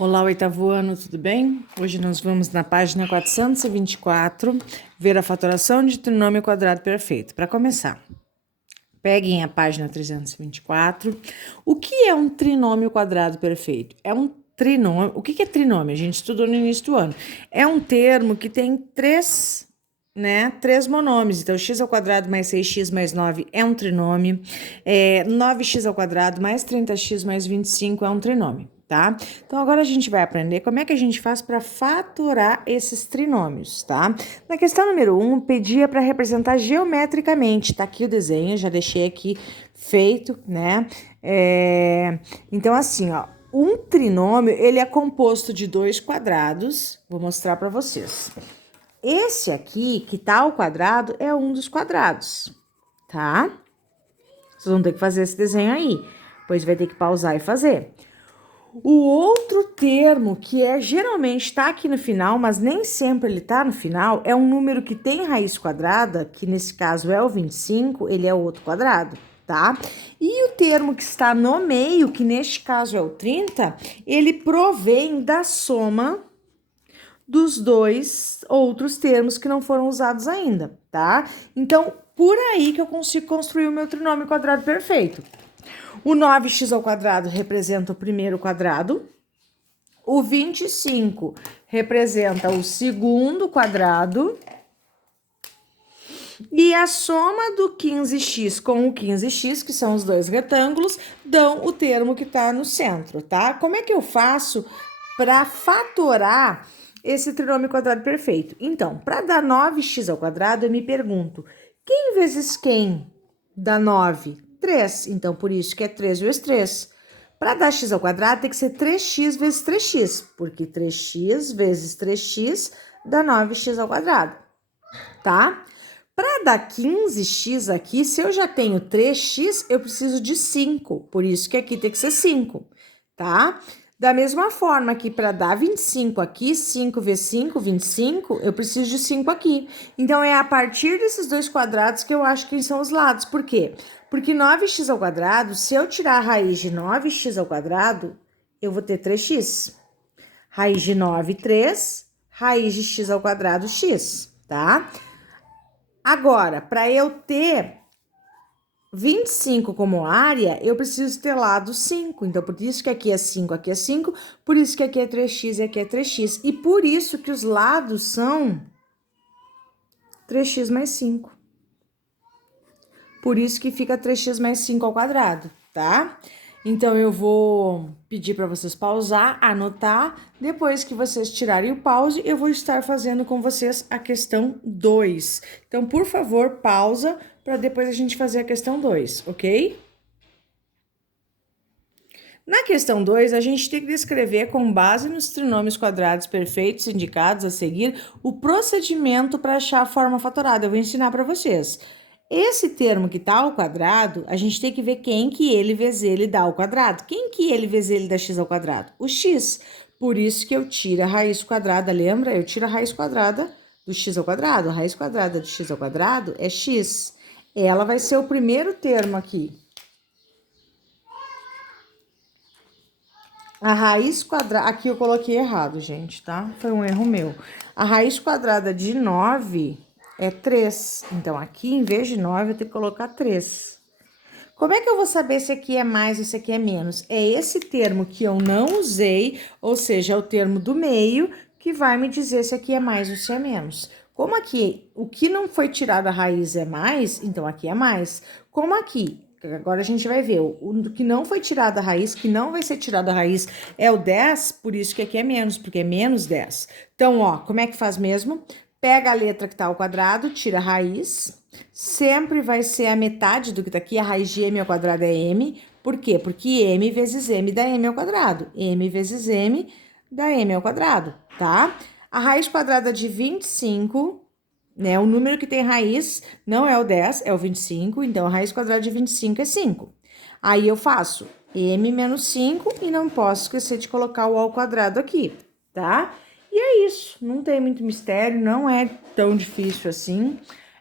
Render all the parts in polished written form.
Olá, oitavo ano, tudo bem? Hoje nós vamos na página 424 ver a fatoração de trinômio quadrado perfeito. Para começar, peguem a página 324. O que é um trinômio quadrado perfeito? É um trinômio. O que é trinômio? A gente estudou no início do ano. É um termo que tem três monômios. Então, x ao quadrado mais 6x mais 9 é um trinômio. 9x ao quadrado mais 30x mais 25 é um trinômio, tá? Então, agora a gente vai aprender como é que a gente faz para fatorar esses trinômios, tá? Na questão número 1, pedia para representar geometricamente. Tá aqui o desenho, já deixei aqui feito, né? Então, assim, ó, um trinômio, ele é composto de dois quadrados. Vou mostrar para vocês. Esse aqui, que tá ao quadrado, é um dos quadrados, tá? Vocês vão ter que fazer esse desenho aí, depois vai ter que pausar e fazer. O outro termo, que geralmente tá aqui no final, mas nem sempre ele tá no final, é um número que tem raiz quadrada, que nesse caso é o 25, ele é o outro quadrado, tá? E o termo que está no meio, que neste caso é o 30, ele provém da soma dos dois outros termos que não foram usados ainda, tá? Então, por aí que eu consigo construir o meu trinômio quadrado perfeito. O 9x ao quadrado representa o primeiro quadrado, o 25 representa o segundo quadrado, e a soma do 15x com o 15x, que são os dois retângulos, dão o termo que está no centro, tá? Como é que eu faço para fatorar esse trinômio quadrado perfeito? Então, para dar 9x ao quadrado, eu me pergunto, quem vezes quem dá 9? 3. Então, por isso que é 3 vezes 3. Para dar x ao quadrado, tem que ser 3x vezes 3x, porque 3x vezes 3x dá 9x ao quadrado, tá? Para dar 15x aqui, se eu já tenho 3x, eu preciso de 5, por isso que aqui tem que ser 5, tá? Da mesma forma que para dar 25 aqui, 5 vezes 5, 25, eu preciso de 5 aqui. Então, é a partir desses dois quadrados que eu acho que são os lados. Por quê? Porque 9x ao quadrado, se eu tirar a raiz de 9x ao quadrado, eu vou ter 3x. Raiz de 9, 3. Raiz de x ao quadrado, x, tá? Agora, para eu ter 25 como área, eu preciso ter lado 5. Então, por isso que aqui é 5, aqui é 5. Por isso que aqui é 3x e aqui é 3x. E por isso que os lados são 3x mais 5. Por isso que fica 3x mais 5 ao quadrado, tá? Então, eu vou pedir para vocês pausar, anotar. Depois que vocês tirarem o pause, eu vou estar fazendo com vocês a questão 2. Então, por favor, pausa para depois a gente fazer a questão 2, ok? Na questão 2, a gente tem que descrever, com base nos trinômios quadrados perfeitos indicados a seguir, o procedimento para achar a forma fatorada. Eu vou ensinar para vocês. Esse termo que está ao quadrado, a gente tem que ver quem que ele vezes ele dá ao quadrado. Quem que ele vezes ele dá x ao quadrado? O x. Por isso que eu tiro a raiz quadrada, lembra? Eu tiro a raiz quadrada do x ao quadrado. A raiz quadrada de x ao quadrado é x. Ela vai ser o primeiro termo aqui. A raiz quadrada... Aqui eu coloquei errado, gente, tá? Foi um erro meu. A raiz quadrada de 9 é 3. Então, aqui, em vez de 9, eu tenho que colocar 3. Como é que eu vou saber se aqui é mais ou se aqui é menos? É esse termo que eu não usei, ou seja, é o termo do meio, que vai me dizer se aqui é mais ou se é menos. Como aqui, o que não foi tirado da raiz é mais, então aqui é mais. Como aqui, agora a gente vai ver, o que não foi tirado da raiz, que não vai ser tirado da raiz, é o 10, por isso que aqui é menos, porque é menos 10. Então, ó, como é que faz mesmo? Pega a letra que tá ao quadrado, tira a raiz, sempre vai ser a metade do que tá aqui, a raiz de m ao quadrado é m. Por quê? Porque m vezes m dá m ao quadrado. M vezes m dá m ao quadrado, tá? A raiz quadrada de 25, né? O número que tem raiz não é o 10, é o 25. Então, a raiz quadrada de 25 é 5. Aí, eu faço m menos 5 e não posso esquecer de colocar o ao quadrado aqui, tá? E é isso, não tem muito mistério, não é tão difícil assim.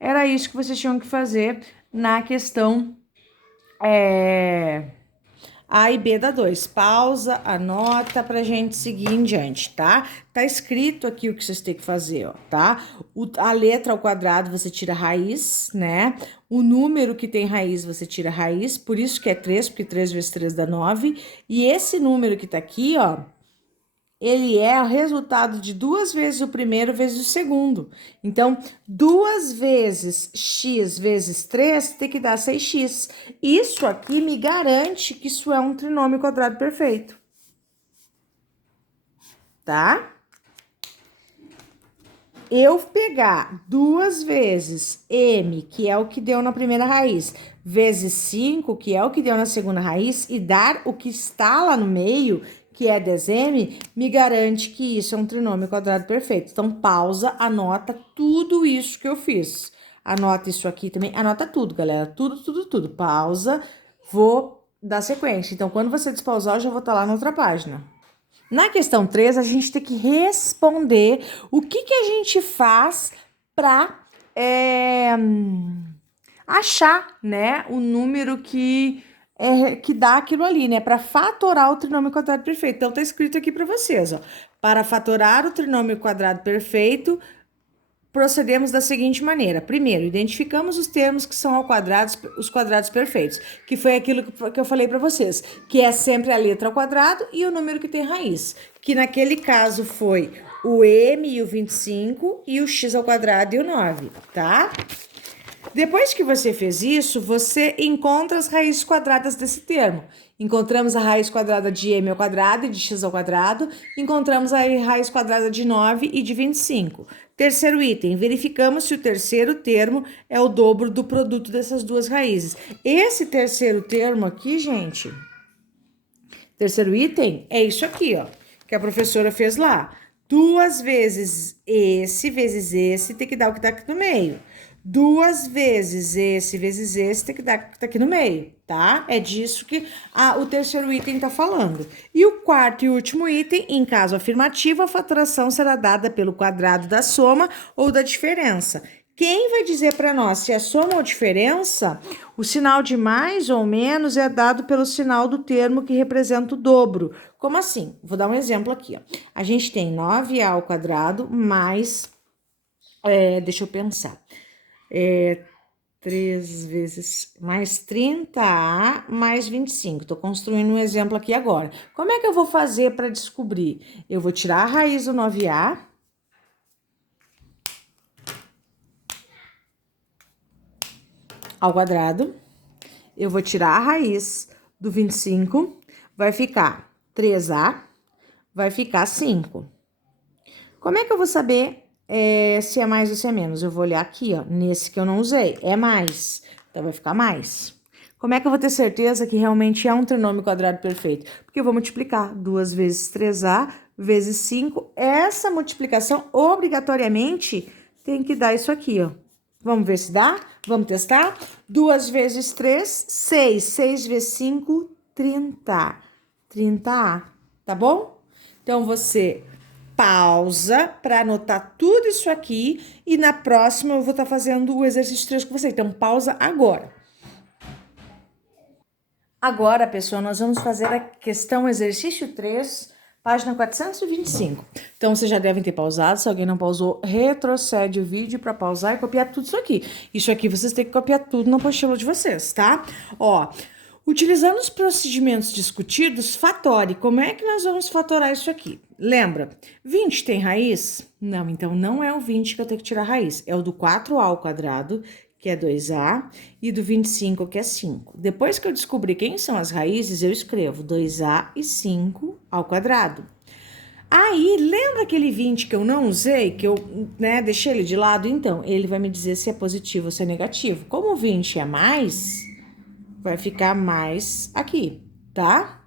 Era isso que vocês tinham que fazer na questão A e B dá 2. Pausa, anota pra gente seguir em diante, tá? Tá escrito aqui o que vocês têm que fazer, ó, tá? A letra ao quadrado você tira a raiz, né? O número que tem raiz você tira a raiz, por isso que é 3, porque 3 vezes 3 dá 9. E esse número que tá aqui, ó, ele é o resultado de 2 vezes o primeiro vezes o segundo. Então, 2 vezes x vezes 3 tem que dar 6x. Isso aqui me garante que isso é um trinômio quadrado perfeito. Tá? Eu pegar 2 vezes m, que é o que deu na primeira raiz, vezes 5, que é o que deu na segunda raiz, e dar o que está lá no meio, que é 10m, me garante que isso é um trinômio quadrado perfeito. Então, pausa, anota tudo isso que eu fiz. Anota isso aqui também, anota tudo, galera. Tudo, tudo, tudo. Pausa, vou dar sequência. Então, quando você despausar, eu já vou estar lá na outra página. Na questão 3, a gente tem que responder o que a gente faz para achar, né, o número que dá aquilo ali, né, para fatorar o trinômio quadrado perfeito. Então, tá escrito aqui para vocês, ó. Para fatorar o trinômio quadrado perfeito, procedemos da seguinte maneira. Primeiro, identificamos os termos que são os quadrados perfeitos, que foi aquilo que eu falei para vocês, que é sempre a letra ao quadrado e o número que tem raiz, que naquele caso foi o m e o 25 e o x ao quadrado e o 9, tá? Depois que você fez isso, você encontra as raízes quadradas desse termo. Encontramos a raiz quadrada de m ao quadrado e de x ao quadrado. Encontramos a raiz quadrada de 9 e de 25. Terceiro item, verificamos se o terceiro termo é o dobro do produto dessas duas raízes. Esse terceiro termo aqui, gente, terceiro item é isso aqui, ó, que a professora fez lá. 2 vezes esse tem que dar o que tá aqui no meio. 2 vezes esse tem que dar o que tá aqui no meio, tá? É disso que o terceiro item tá falando. E o quarto e último item, em caso afirmativo, a fatoração será dada pelo quadrado da soma ou da diferença. Quem vai dizer para nós se é soma ou diferença? O sinal de mais ou menos é dado pelo sinal do termo que representa o dobro. Como assim? Vou dar um exemplo aqui, ó. A gente tem 9a ao quadrado mais... deixa eu pensar. 3 vezes mais 30a mais 25. Tô construindo um exemplo aqui agora. Como é que eu vou fazer para descobrir? Eu vou tirar a raiz do 9a... ao quadrado, eu vou tirar a raiz do 25, vai ficar 3a, vai ficar 5. Como é que eu vou saber se é mais ou se é menos? Eu vou olhar aqui, ó, nesse que eu não usei, é mais, então vai ficar mais. Como é que eu vou ter certeza que realmente é um trinômio quadrado perfeito? Porque eu vou multiplicar 2 vezes 3a vezes 5, essa multiplicação obrigatoriamente tem que dar isso aqui, ó. Vamos ver se dá? Vamos testar? 2 vezes 3, 6. 6 vezes 5, 30. 30A, tá bom? Então, você pausa para anotar tudo isso aqui e na próxima eu vou estar fazendo o exercício 3 com você. Então, pausa agora. Agora, pessoal, nós vamos fazer a questão exercício 3, página 425. Então, vocês já devem ter pausado. Se alguém não pausou, retrocede o vídeo para pausar e copiar tudo isso aqui. Isso aqui vocês têm que copiar tudo na apostila de vocês, tá? Ó, utilizando os procedimentos discutidos, fatore. Como é que nós vamos fatorar isso aqui? Lembra, 20 tem raiz? Não, então não é o 20 que eu tenho que tirar a raiz. É o do 4a ao quadrado, que é 2a, e do 25, que é 5. Depois que eu descobrir quem são as raízes, eu escrevo 2a e 5 ao quadrado. Aí, lembra aquele 20 que eu não usei, que eu deixei ele de lado? Então, ele vai me dizer se é positivo ou se é negativo. Como o 20 é mais, vai ficar mais aqui, tá?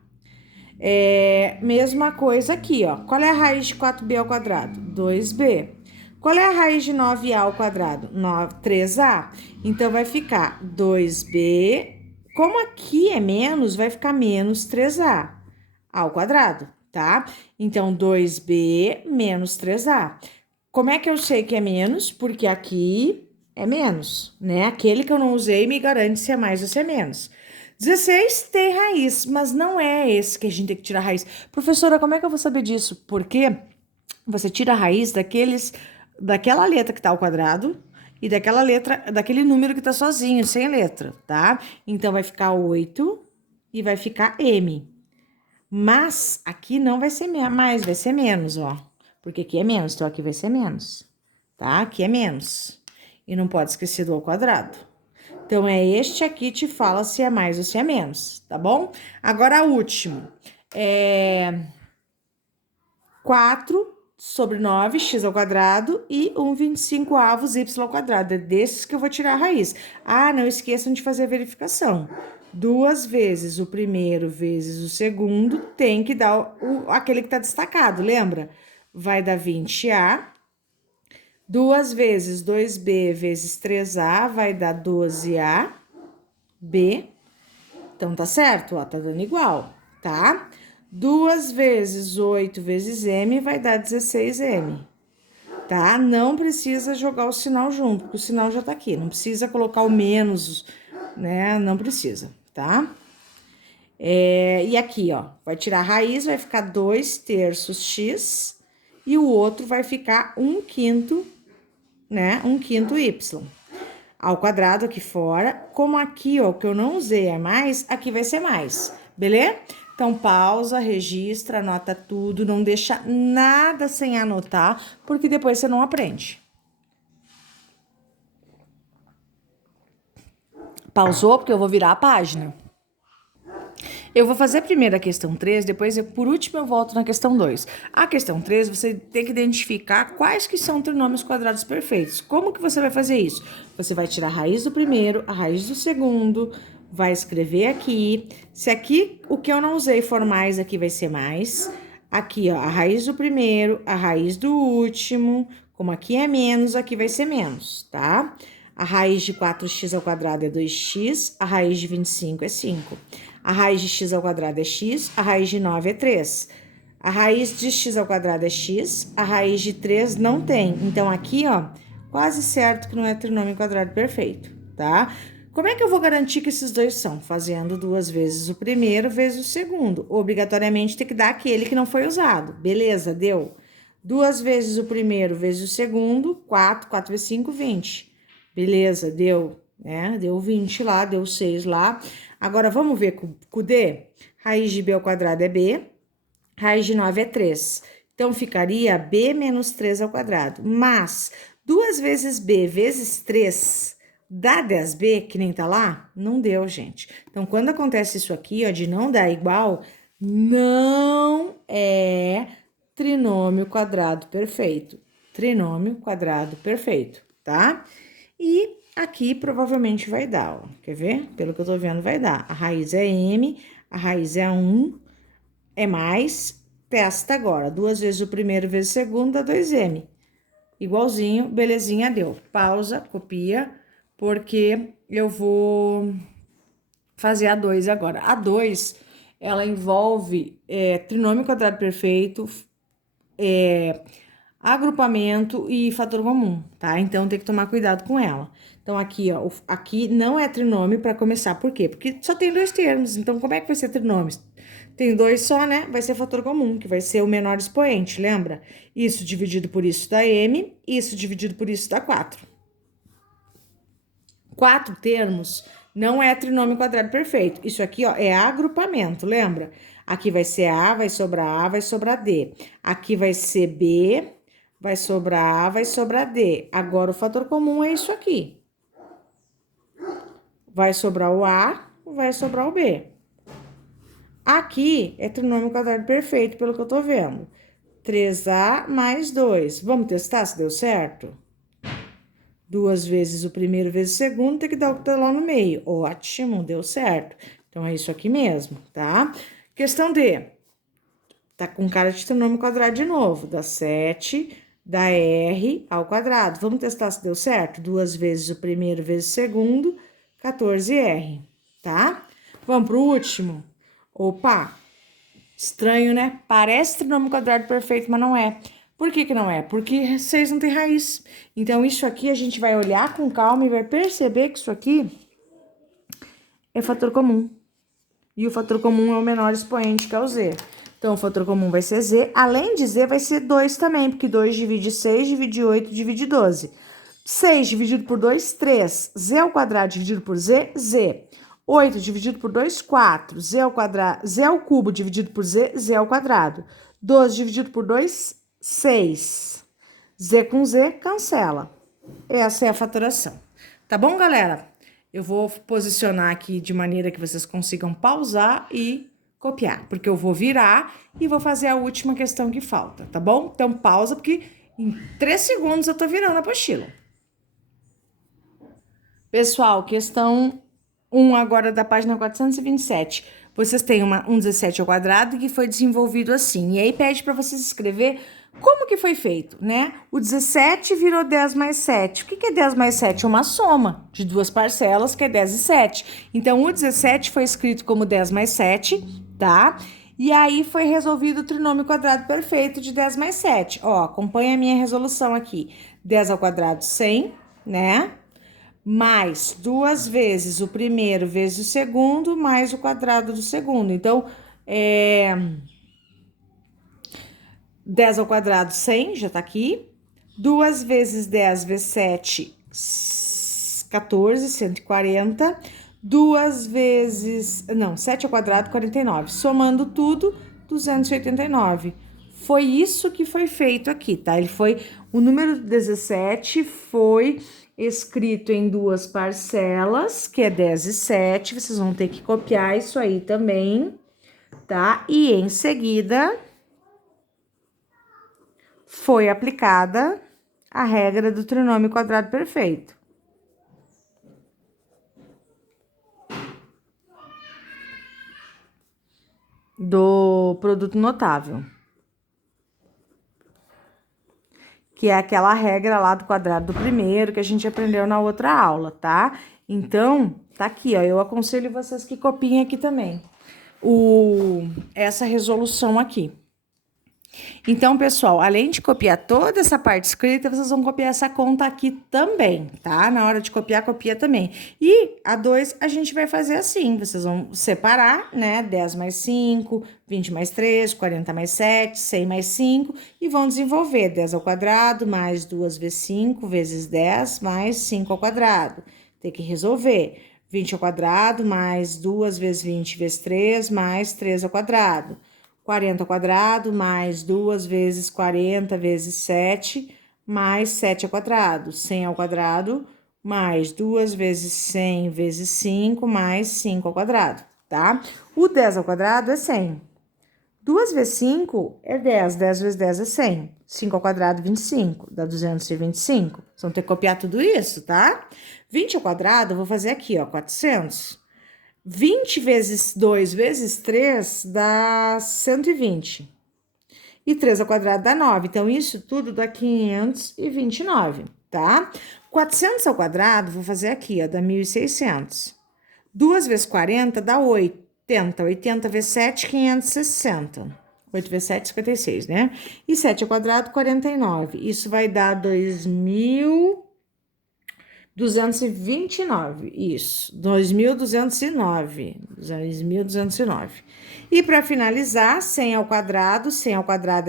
Mesma coisa aqui, ó. Qual é a raiz de 4b ao quadrado? 2b. Qual é a raiz de 9a ao quadrado? 3a. Então, vai ficar 2b. Como aqui é menos, vai ficar menos 3a ao quadrado, tá? Então, 2b menos 3a. Como é que eu sei que é menos? Porque aqui é menos, né? Aquele que eu não usei me garante se é mais ou se é menos. 16 tem raiz, mas não é esse que a gente tem que tirar a raiz. Professora, como é que eu vou saber disso? Porque você tira a raiz daquela letra que tá ao quadrado e daquela letra, daquele número que tá sozinho, sem letra, tá? Então, vai ficar 8 e vai ficar M. Mas aqui não vai ser mais, vai ser menos, ó. Porque aqui é menos, então aqui vai ser menos, tá? Aqui é menos. E não pode esquecer do ao quadrado. Então, é este aqui te fala se é mais ou se é menos, tá bom? Agora, a última. 4 sobre 9, x ao quadrado e 1,25 avos y ao quadrado. É desses que eu vou tirar a raiz. Ah, não esqueçam de fazer a verificação. 2 vezes o primeiro vezes o segundo tem que dar aquele que tá destacado, lembra? Vai dar 20A. 2 vezes 2b vezes 3a vai dar 12a, b. Então, tá certo? Ó, tá dando igual, tá? 2 vezes 8 vezes m vai dar 16m, tá? Não precisa jogar o sinal junto, porque o sinal já tá aqui. Não precisa colocar o menos, né? Não precisa, tá? E aqui, ó, vai tirar a raiz, vai ficar 2 terços x, e o outro vai ficar 1/5, né? 1/5 y. Ao quadrado aqui fora, como aqui, ó, que eu não usei é mais, aqui vai ser mais, beleza? Então, pausa, registra, anota tudo, não deixa nada sem anotar, porque depois você não aprende. Pausou, porque eu vou virar a página. Eu vou fazer primeiro a questão 3, depois, por último, eu volto na questão 2. A questão 3, você tem que identificar quais que são trinômios quadrados perfeitos. Como que você vai fazer isso? Você vai tirar a raiz do primeiro, a raiz do segundo, vai escrever aqui. Se aqui o que eu não usei for mais, aqui vai ser mais. Aqui, ó, a raiz do primeiro, a raiz do último. Como aqui é menos, aqui vai ser menos, tá? A raiz de 4x ao quadrado é 2x, a raiz de 25 é 5. A raiz de x ao quadrado é x, a raiz de 9 é 3. A raiz de x ao quadrado é x, a raiz de 3 não tem. Então, aqui, ó, quase certo que não é trinômio quadrado perfeito, tá? Como é que eu vou garantir que esses dois são? Fazendo 2 vezes o primeiro vezes o segundo. Obrigatoriamente tem que dar aquele que não foi usado. Beleza, deu. 2 vezes o primeiro vezes o segundo, 4. 4 vezes 5, 20. Beleza, deu, né? Deu 20 lá, deu 6 lá. Agora, vamos ver com o D? Raiz de b ao quadrado é b, raiz de 9 é 3. Então, ficaria b menos 3 ao quadrado. Mas, 2 vezes b vezes 3 dá 10b, que nem tá lá? Não deu, gente. Então, quando acontece isso aqui, ó, de não dar igual, não é trinômio quadrado perfeito. Trinômio quadrado perfeito, tá? E aqui provavelmente vai dar, ó. Quer ver? Pelo que eu tô vendo, vai dar. A raiz é m, a raiz é 1, é mais. Testa agora. 2 vezes o primeiro vezes o segundo dá 2m. Igualzinho, belezinha, deu. Pausa, copia, porque eu vou fazer a 2 agora. A 2, ela envolve trinômio quadrado perfeito, agrupamento e fator comum, tá? Então, tem que tomar cuidado com ela. Então, aqui, ó, aqui não é trinômio para começar. Por quê? Porque só tem 2 termos. Então, como é que vai ser trinômio? Tem 2 só, né? Vai ser fator comum, que vai ser o menor expoente, lembra? Isso dividido por isso dá m, isso dividido por isso dá 4. 4 termos não é trinômio quadrado perfeito. Isso aqui, ó, é agrupamento, lembra? Aqui vai ser A, vai sobrar D. Aqui vai ser B, vai sobrar A, vai sobrar D. Agora, o fator comum é isso aqui. Vai sobrar o A, vai sobrar o B. Aqui é trinômio quadrado perfeito, pelo que eu tô vendo. 3A mais 2. Vamos testar se deu certo? 2 vezes o primeiro vezes o segundo, tem que dar o que tá lá no meio. Ótimo, deu certo. Então, é isso aqui mesmo, tá? Questão D. Tá com cara de trinômio quadrado de novo. Dá 7, dá R ao quadrado. Vamos testar se deu certo? 2 vezes o primeiro vezes o segundo, 14R, tá? Vamos pro último. Opa, estranho, né? Parece trinômio quadrado perfeito, mas não é. Por que que não é? Porque 6 não tem raiz. Então, isso aqui a gente vai olhar com calma e vai perceber que isso aqui é fator comum. e o fator comum é o menor expoente, que é o z. Então, o fator comum vai ser z. Além de z, vai ser 2 também, porque 2 divide 6, divide 8, divide 12. 6 dividido por 2, 3. Z ao quadrado dividido por z, z. 8 dividido por 2, 4. Z ao quadrado, z ao cubo dividido por z, z ao quadrado. 12 dividido por 2, 6. Z com z, cancela. Essa é a fatoração. Tá bom, galera? Eu vou posicionar aqui de maneira que vocês consigam pausar e copiar, porque eu vou virar e vou fazer a última questão que falta, tá bom? Então, pausa, porque em 3 segundos eu tô virando a apostila. Pessoal, questão 1 agora da página 427. Vocês têm um 17 ao quadrado que foi desenvolvido assim. E aí pede para vocês escrever como que foi feito, né? O 17 virou 10 mais 7. O que é 10 mais 7? Uma soma de duas parcelas, que é 10 e 7. Então, o 17 foi escrito como 10 mais 7, tá? E aí foi resolvido o trinômio quadrado perfeito de 10 mais 7. Ó, acompanha a minha resolução aqui. 10 ao quadrado, 100, né? Mais 2 vezes o primeiro vezes o segundo, mais o quadrado do segundo. Então, 10 ao quadrado, 100, já tá aqui. 2 vezes 10 vezes 7, 14, 140. 2 vezes... Não, 7 ao quadrado, 49. Somando tudo, 289. Foi isso que foi feito aqui, tá? O número 17 foi escrito em duas parcelas, que é 10 e 7. Vocês vão ter que copiar isso aí também, tá? E em seguida, foi aplicada a regra do trinômio quadrado perfeito. Do produto notável. Que é aquela regra lá do quadrado do primeiro que a gente aprendeu na outra aula, tá? Então, tá aqui, ó. Eu aconselho vocês que copiem aqui também essa resolução aqui. Então, pessoal, além de copiar toda essa parte escrita, vocês vão copiar essa conta aqui também, tá? Na hora de copiar, copia também. E a 2, a gente vai fazer assim, vocês vão separar, né? 10 mais 5, 20 mais 3, 40 mais 7, 100 mais 5, e vão desenvolver 10 ao quadrado, mais 2 vezes 5, vezes 10, mais 5 ao quadrado. Tem que resolver. 20 ao quadrado, mais 2 vezes 20 vezes 3, mais 3 ao quadrado. 40 ao quadrado, mais 2 vezes 40 vezes 7, mais 7 ao quadrado. 100 ao quadrado, mais 2 vezes 100 vezes 5, mais 5 ao quadrado, tá? O 10 ao quadrado é 100. 2 vezes 5 é 10, 10 vezes 10 é 100. 5 ao quadrado, 25, dá 225. Vocês vão ter que copiar tudo isso, tá? 20 ao quadrado, eu vou fazer aqui, ó, 400. 20 vezes 2 vezes 3 dá 120. E 3 ao quadrado dá 9. Então, isso tudo dá 529, tá? 400 ao quadrado, vou fazer aqui, ó, dá 1.600. 2 vezes 40 dá 80. 80 vezes 7, 560. 8 vezes 7, 56, né? E 7 ao quadrado, 49. Isso vai dar 2.229, isso, 2.209. E para finalizar, 100 ao quadrado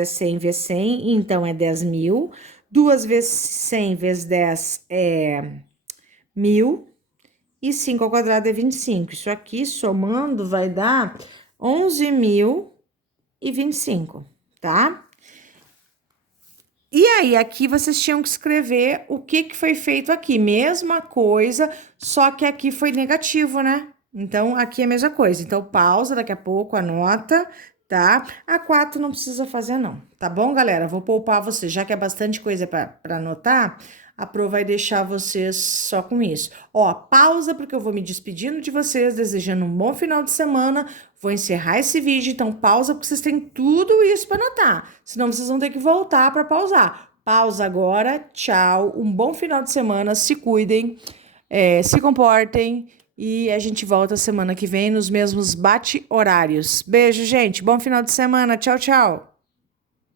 é 100 vezes 100, então é 10.000. 2 vezes 100 vezes 10 é 1.000. E 5 ao quadrado é 25. Isso aqui, somando, vai dar 11.025, tá? E aí, aqui vocês tinham que escrever o que foi feito aqui. Mesma coisa, só que aqui foi negativo, né? Então, aqui é a mesma coisa. Então, pausa, daqui a pouco, anota, tá? A 4 não precisa fazer, não. Tá bom, galera? Vou poupar vocês, já que é bastante coisa para anotar, a Pro vai deixar vocês só com isso. Ó, pausa, porque eu vou me despedindo de vocês, desejando um bom final de semana. Vou encerrar esse vídeo, então pausa, porque vocês têm tudo isso para anotar. Senão vocês vão ter que voltar para pausar. Pausa agora, tchau, um bom final de semana, se cuidem, se comportem e a gente volta semana que vem nos mesmos bate-horários. Beijo, gente, bom final de semana, tchau, tchau.